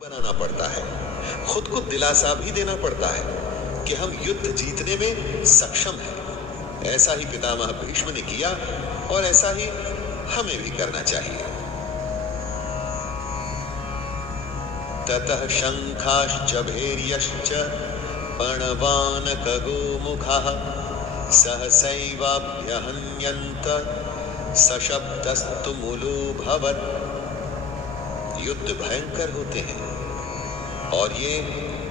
बनाना पड़ता है, खुद को दिलासा भी देना पड़ता है कि हम युद्ध जीतने में सक्षम हैं। ऐसा ही पितामह भीष्म ने किया और ऐसा ही हमें भी करना चाहिए। ततः शंखाश्च भैर्यश्च पणवानकगोमुखाः सहसैवाभ्यहन्यन्त सशब्दस्तु मूलोऽभवत्। युद्ध भयंकर होते हैं और ये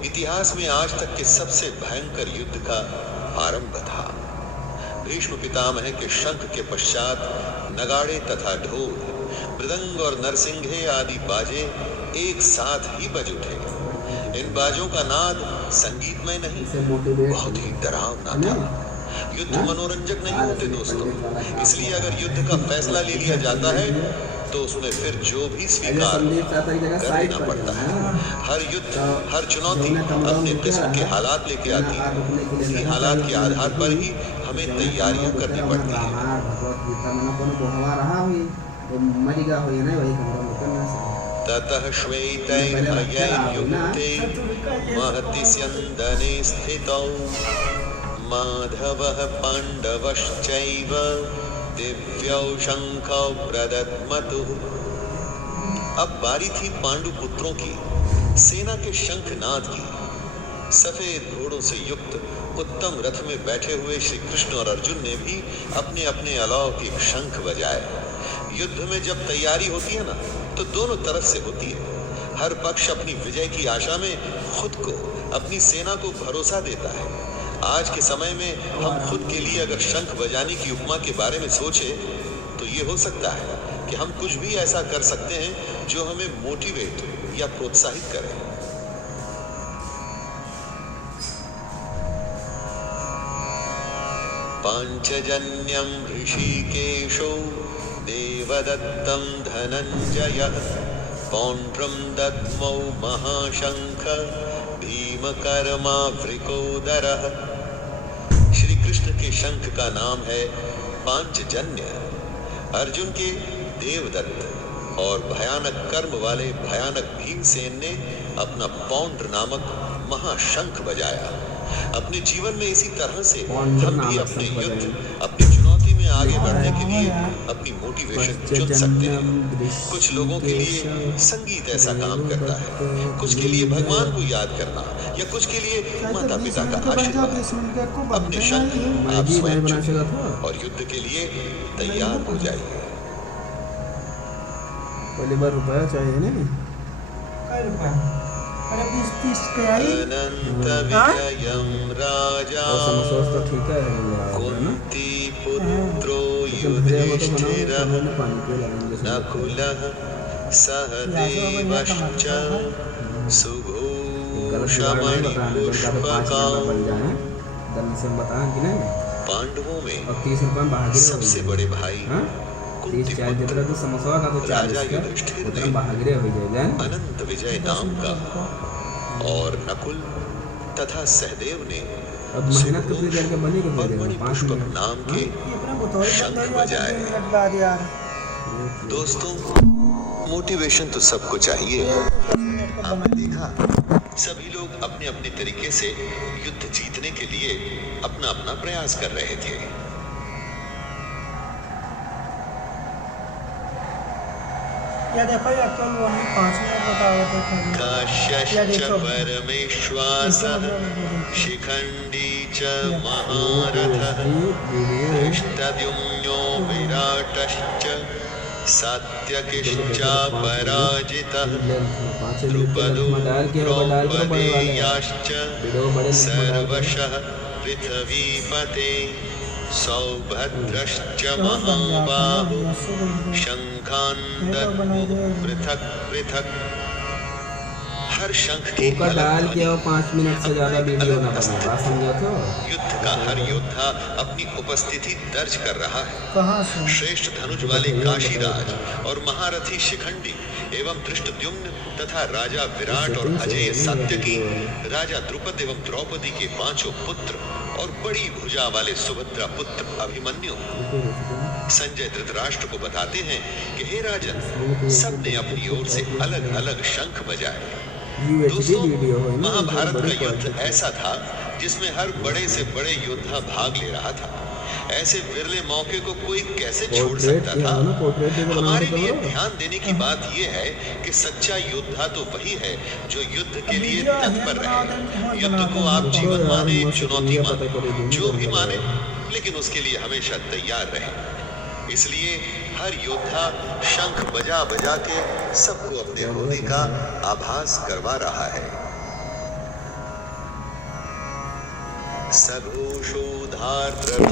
इतिहास में आज तक के सबसे भयंकर युद्ध का आरंभ था। भीष्म पितामह के शंख के पश्चात नगाड़े तथा ढोल, मृदंग और नरसिंघे आदि बाजे एक साथ ही बज उठे। इन बाजों का नाद संगीतमय नहीं, बहुत ही डरावना था। युद्ध मनोरंजक नहीं होते दोस्तों, इसलिए अगर युद्ध का फैसला ले लिया जाता है तो उसमें फिर जो भी स्वीकार करना पड़ता है। हर युद्ध, हर चुनौती अपने किस्म के हालात लेके आती है। इसी हालात के आधार पर ही हमें तैयारियां करनी पड़ती हैं। ततः श्वेतैर्हयैर्युक्ते महति स्यन्दने स्थितौ माधवः पाण्डवश्चैव दिव्यौ शंखौ प्रदद्मतुः। अब बारी थी पांडु पुत्रों की, सेना के शंखनाद की। सफेद घोड़ों से युक्त उत्तम रथ में बैठे हुए श्री कृष्ण और अर्जुन ने भी अपने अपने अलौकिक शंख बजाए। युद्ध में जब तैयारी होती है ना, तो दोनों तरफ से होती है। हर पक्ष अपनी विजय की आशा में खुद को, अपनी सेना को भरोसा देता है। आज के समय में हम खुद के लिए अगर शंख बजाने की उपमा के बारे में सोचे तो ये हो सकता है कि हम कुछ भी ऐसा कर सकते हैं जो हमें मोटिवेट या प्रोत्साहित करे। पांचजन्यम ऋषिकेशो देवदत्तं धनंजयः पौंड्रं दद्मौ महाशंख भीमकर्मावृकोदरः। श्री कृष्ण के शंख का नाम है पांचजन्य। अर्जुन के देवदत्त और भयानक कर्म वाले भयानक भीमसेन ने अपना पौंड्र नामक महाशंख बजाया। अपने जीवन में इसी तरह से हम भी अपने युद्ध, अपनी चुनौती में आगे बढ़ने के लिए अपनी मोटिवेशन चुन सकते हैं। कुछ लोगों के लिए संगीत ऐसा काम करता है, कुछ के लिए भगवान को याद करना, या कुछ के लिए माता पिता का आशीर्वाद। अपने शंख आप स्वयं चुनिए और युद्ध के लिए तैयार हो जाइए। पहली बार रुपया चाहिए नहीं, अनंत विजयं राजा कुंती पुत्रो युधिष्ठिरः नकुलः सहदेवश्च सुघोषमणिपुष्पकौ। पांडवों में सबसे बड़े भाई राजा युधिष्ठिर ने अनंत विजय नाम का और नकुल तथा सहदेव ने पुष्पक नाम के शंख बजाए। दोस्तों, मोटिवेशन तो सबको चाहिए। आपने देखा सभी लोग अपने अपने तरीके से युद्ध जीतने के लिए अपना अपना प्रयास कर रहे थे। या देखो या केवल वो नहीं 5 मिनट बताओ तो काश्यश्च परमेश्वासः शिखंडी च महारथः धृष्टद्युम्नो विराटश्च सात्यकिश्च पराजितः द्रुपदो द्रौपदेयाश्च सर्वशः पृथ्वीपते सौभद्रश्च महाबाहो शंखान् दद्मुः पृथक् पृथक्। हर शंख की डाल के 5 मिनट से ज्यादा वीडियो ना बनाओ, समझा तो। युद्ध का हर योद्धा अपनी उपस्थिति दर्ज कर रहा है। कहां से? श्रेष्ठ धनुष वाले काशीराज और महारथी शिखंडी एवं धृष्टद्युम्न तथा राजा विराट और अजय सात्यकी, राजा द्रुपद एवं द्रौपदी के 5 पुत्र और बड़ी भुजा वाले सुभद्रा पुत्र अभिमन्यु संजय धृतराष्ट्र को बताते हैं कि हे राजन, सबने अपनी ओर से अलग अलग शंख बजाए। UHD दोस्तों, वीडियो है ना, महाभारत बड़ी का युद्ध क्वालिटी। ऐसा था जिसमें हर बड़े से बड़े योद्धा भाग ले रहा था। ऐसे विरले मौके को कोई कैसे छोड़ पोर्ट्रेट सकता किया था? है ना, पोर्ट्रेट भी बना हमारे के लिए करो। ध्यान देने की बात यह है कि सच्चा योद्धा तो वही है जो युद्ध के लिए वीडियो है, तत्पर बना दें, रहे। हाँ, युद्ध बना को दें, आप बना जीवन दें। माने, यार, चुनौती दुनिया माने, पता करी दूंगी, जो भी बंद माने, करो। लेकिन उसके लिए हमेशा तैयार रहे। इसलिए हर योद्धा शंख बजा बजा के सबको अपने होने का आभास करवा रहा है। सघोषोधार्द्र